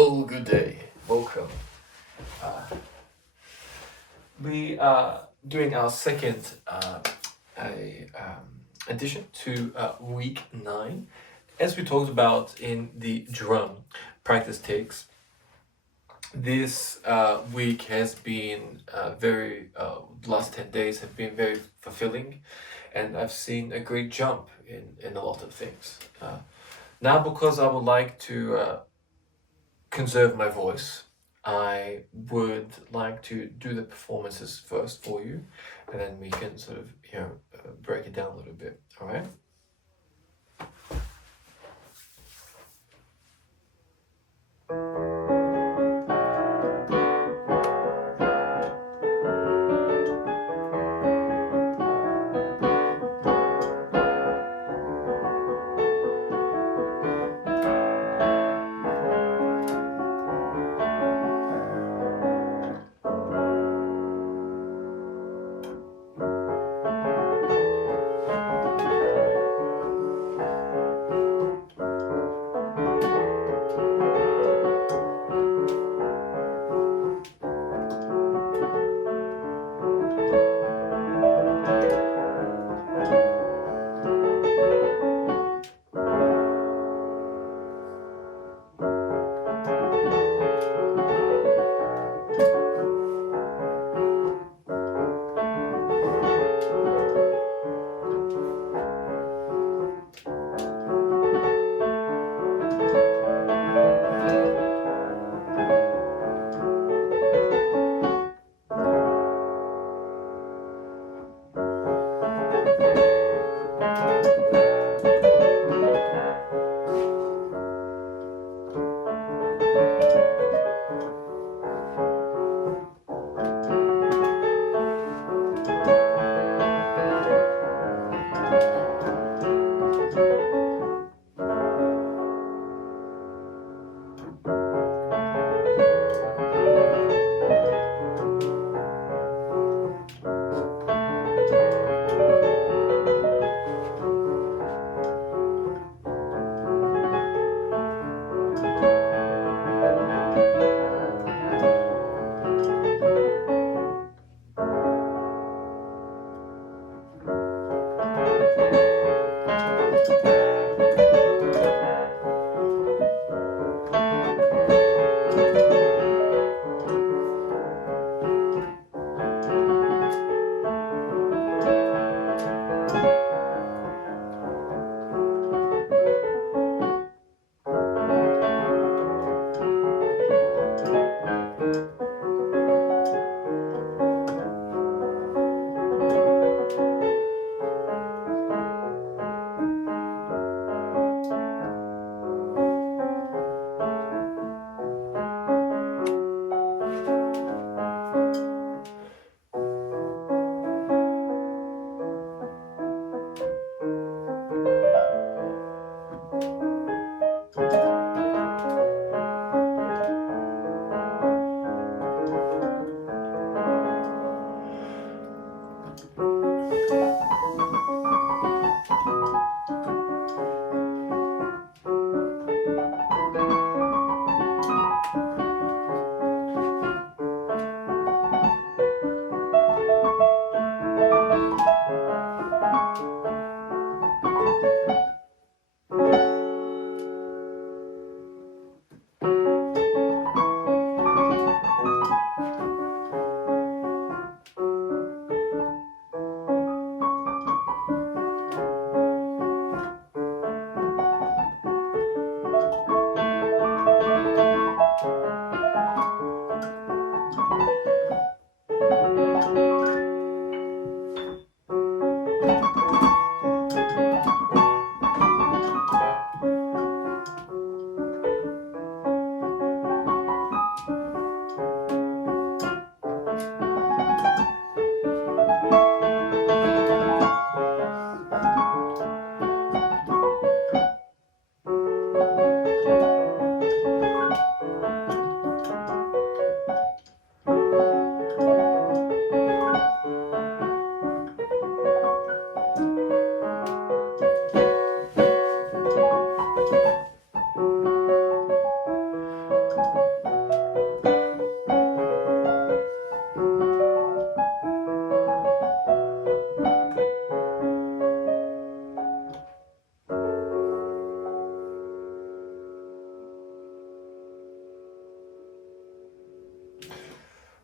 Oh, good day. Welcome. We are doing our second addition to week 9. As we talked about in the drum practice takes, this week has been the last 10 days have been very fulfilling, and I've seen a great jump in a lot of things. Now, because I would like to conserve my voice, I would like to do the performances first for you, and then we can sort of, break it down a little bit, all right?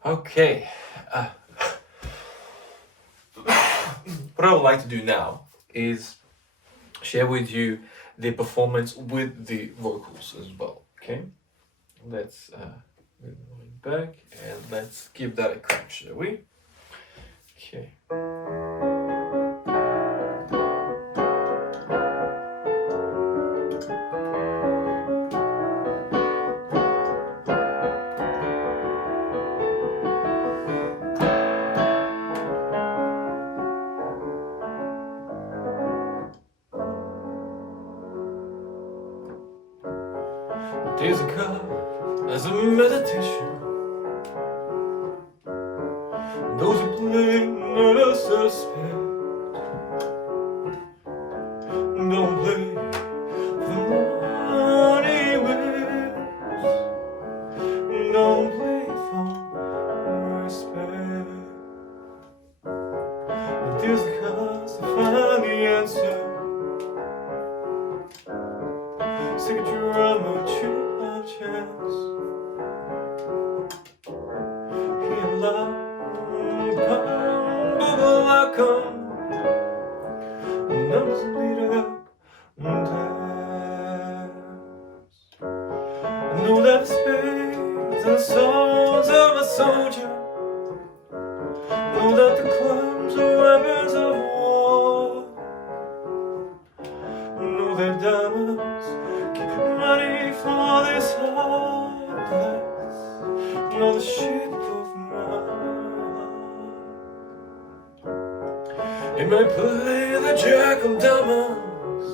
Okay. What I would like to do now is share with you the performance with the vocals as well. Okay. Let's move back and let's give that a crack, shall we? Okay. Days ago, as a meditation, those who play not a suspect. Don't play the money wins. Don't play for respect. It is because to find the answer. Stick a drum or chew our chance. Hear love, bubble come. Numbers lead up and dance. I know that the spades and swords of a soldier. Know that the clubs are weapons of war. Know that diamonds keep money for this hard place. Know the shape of my heart. It may play the jack of diamonds.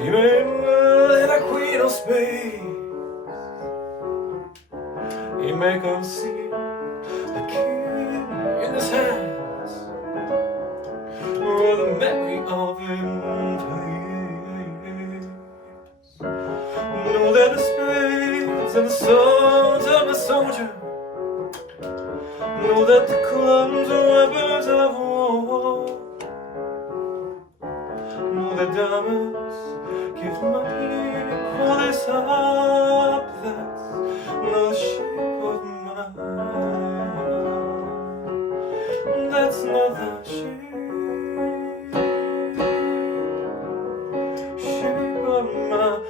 It may play the queen of spades. It may conceal the king in his hands, or the memory of him plays. Know that the spades and the swords of a soldier. Know that the clubs are weapons of war. Know that diamonds give money for this heart that's not the shape of my heart. That's not the shape of my heart.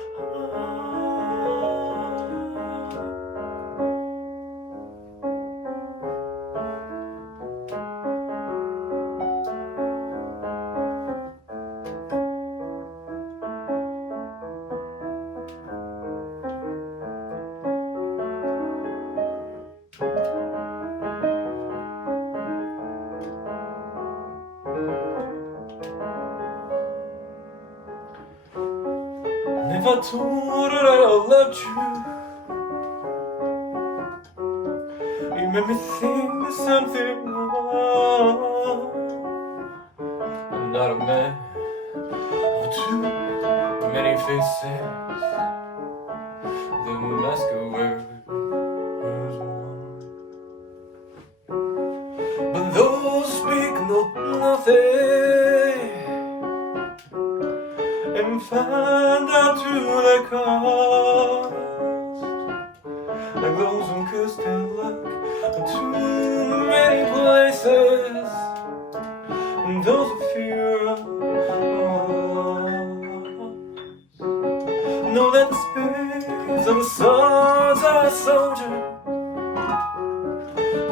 Never told her that I loved you. You made me think there's something wrong. I'm not a man of too many faces. The mask of wear is one. But those speak know nothing and find out to their cost. Like those who cursed their luck in too many places, and those who fear of loss. Know that the spades and the swords are a soldier.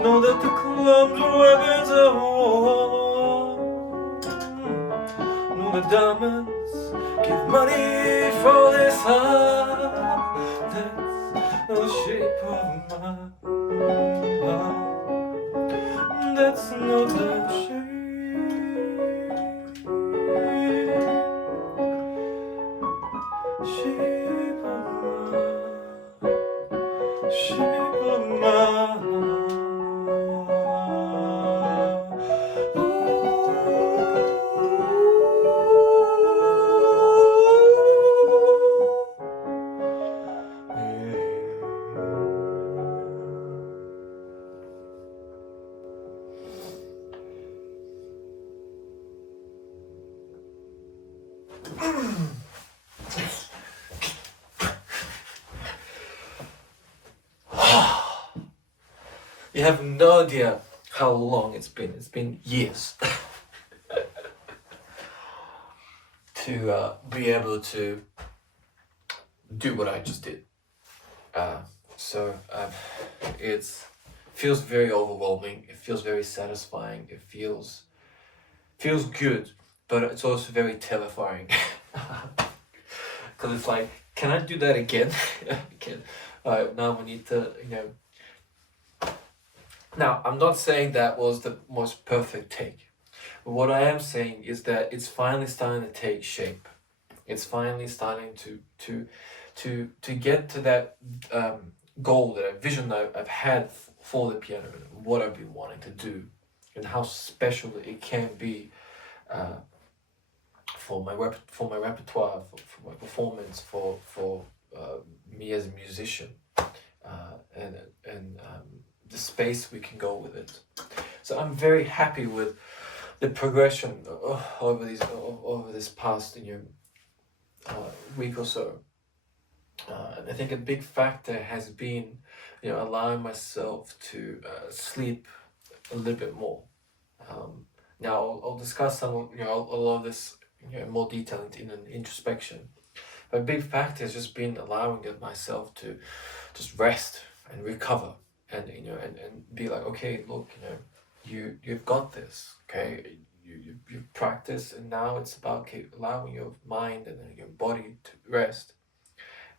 Know that the clubs are weapons of war. Know that diamonds give money for this heart that's the shape of my heart. That's not the shape of my heart. You have no idea how long it's been. It's been years to be able to do what I just did. So it feels very overwhelming. It feels very satisfying. It feels good, but it's also very terrifying. Because it's like, can I do that again? Again. Now we need to, Now, I'm not saying that was the most perfect take. But what I am saying is that it's finally starting to take shape. It's finally starting to get to that goal, that vision that I've had for the piano, and what I've been wanting to do, and how special it can be for my repertoire, for my performance, for me as a musician, and the space we can go with it. So I'm very happy with the progression over this past week or so. And I think a big factor has been allowing myself to sleep a little bit more. Now I'll discuss some of all of this in more detail in an introspection. But a big factor has just been allowing myself to just rest and recover, and and be like, okay, look, you've got this, okay. You've practiced, and now it's about allowing your mind and your body to rest,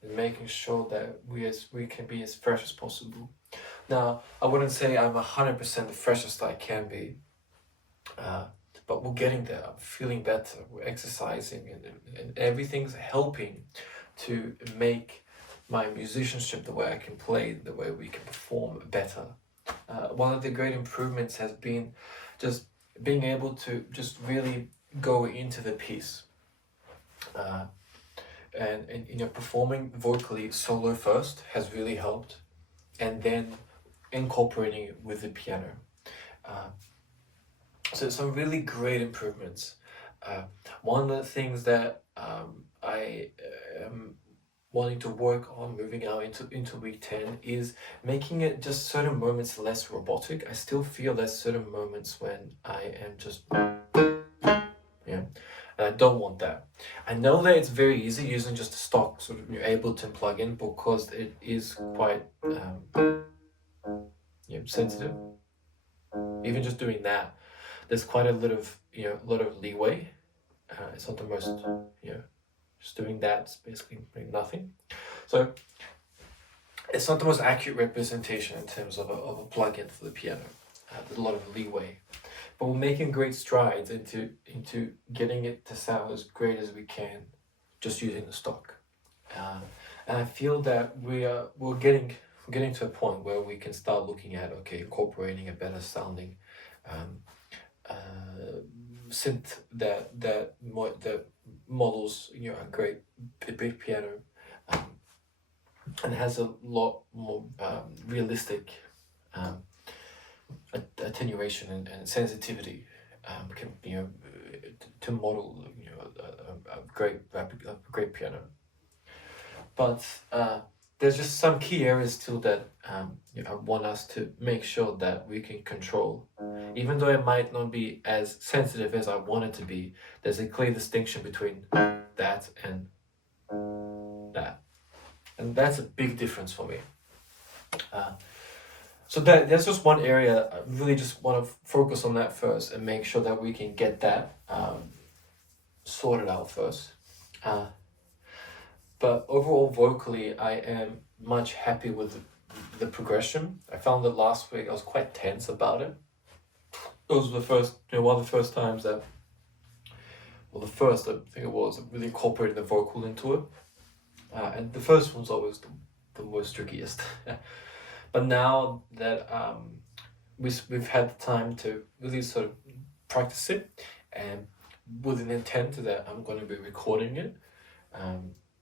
and making sure that we can be as fresh as possible. Now, I wouldn't say I'm 100% the freshest I can be, but we're getting there. I'm feeling better. We're exercising, and everything's helping to make my musicianship, the way I can play, the way we can perform better. One of the great improvements has been just being able to just really go into the piece. And performing vocally solo first has really helped, and then incorporating it with the piano. So some really great improvements. One of the things that I am wanting to work on moving out into week 10 is making it just certain moments less robotic. I still feel there's certain moments when I am just and I don't want that. I know that it's very easy using just a stock sort of Ableton plugin, because it is quite sensitive. Even just doing that, there's quite a lot of leeway. It's not the most just doing that's basically nothing. So it's not the most accurate representation in terms of a plugin for the piano. There's a lot of leeway, but we're making great strides into getting it to sound as great as we can, just using the stock. And I feel that we're getting to a point where we can start looking at incorporating a better sounding synth that models a great big piano, and has a lot more realistic attenuation and sensitivity, to model a great piano. But there's just some key areas still that I want us to make sure that we can control. Even though it might not be as sensitive as I want it to be, there's a clear distinction between that and that. And that's a big difference for me. So that's just one area. I really just want to focus on that first and make sure that we can get that sorted out first. But overall, vocally, I am much happy with the progression. I found that last week I was quite tense about it. Those were the first, one of the first times that, I think it was, really incorporating the vocal into it. And the first one's always the most trickiest. But now that we've had the time to really sort of practice it, and with an intent that I'm going to be recording it,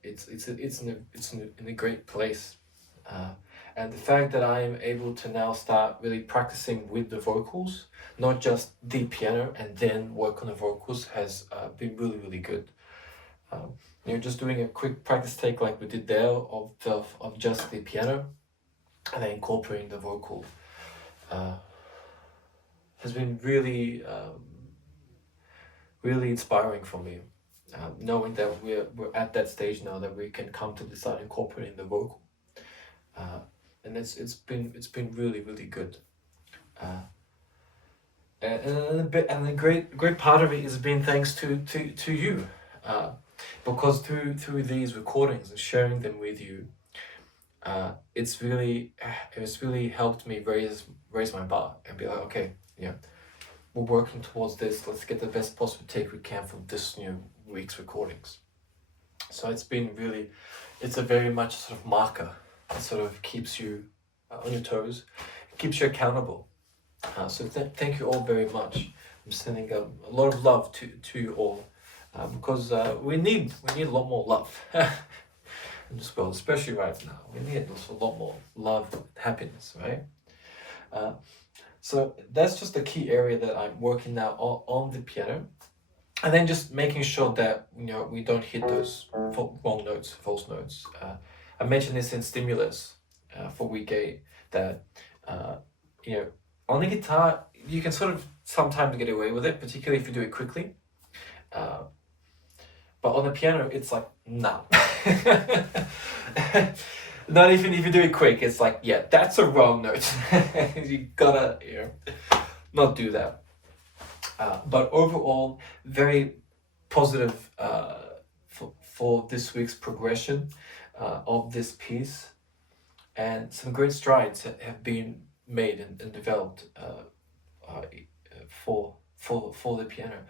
it's in a great place, and the fact that I am able to now start really practicing with the vocals, not just the piano, and then work on the vocals, has been really good. Just doing a quick practice take like we did there of just the piano, and then incorporating the vocal. has been really really inspiring for me. Knowing that we're at that stage now that we can come to decide incorporating the vocal, and it's been really really good. And a great part of it has been thanks to you, because through these recordings and sharing them with you, it's really helped me raise my bar and be like, okay, yeah, we're working towards this. Let's get the best possible take we can from this new week's recordings. So it's a very much sort of marker that sort of keeps you on your toes, keeps you accountable. So thank you all very much. I'm sending a lot of love to you all, because we need a lot more love in this world, especially right now. We need also a lot more love and happiness, right? So that's just the key area that I'm working now on the piano, and then just making sure that we don't hit those wrong notes, false notes. I mentioned this in Stimulus for week 8 that on the guitar you can sort of sometimes get away with it, particularly if you do it quickly. But on the piano, it's like, nah. Not even if you do it quick, it's like, yeah, that's a wrong note. You gotta, not do that. But overall, very positive for this week's progression of this piece, and some great strides have been made and developed for the piano.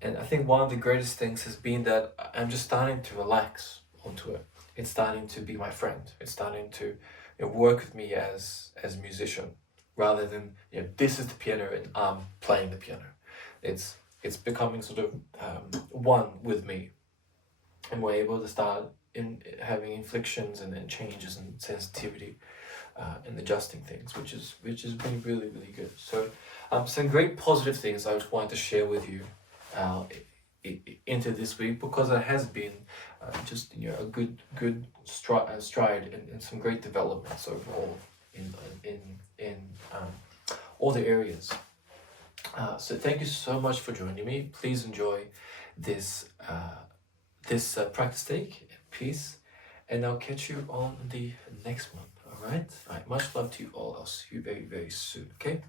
And I think one of the greatest things has been that I'm just starting to relax onto it. It's starting to be my friend. It's starting to work with me as a musician, rather than this is the piano and I'm playing the piano. It's becoming sort of one with me, and we're able to start having inflections and changes and sensitivity and adjusting things, which has been really really good. So some great positive things I just wanted to share with you into this week, because it has been just a good stride and some great developments overall in all the areas. So thank you so much for joining me. Please enjoy this practice take piece, and I'll catch you on the next one. All right, much love to you all. I'll see you very very soon. Okay.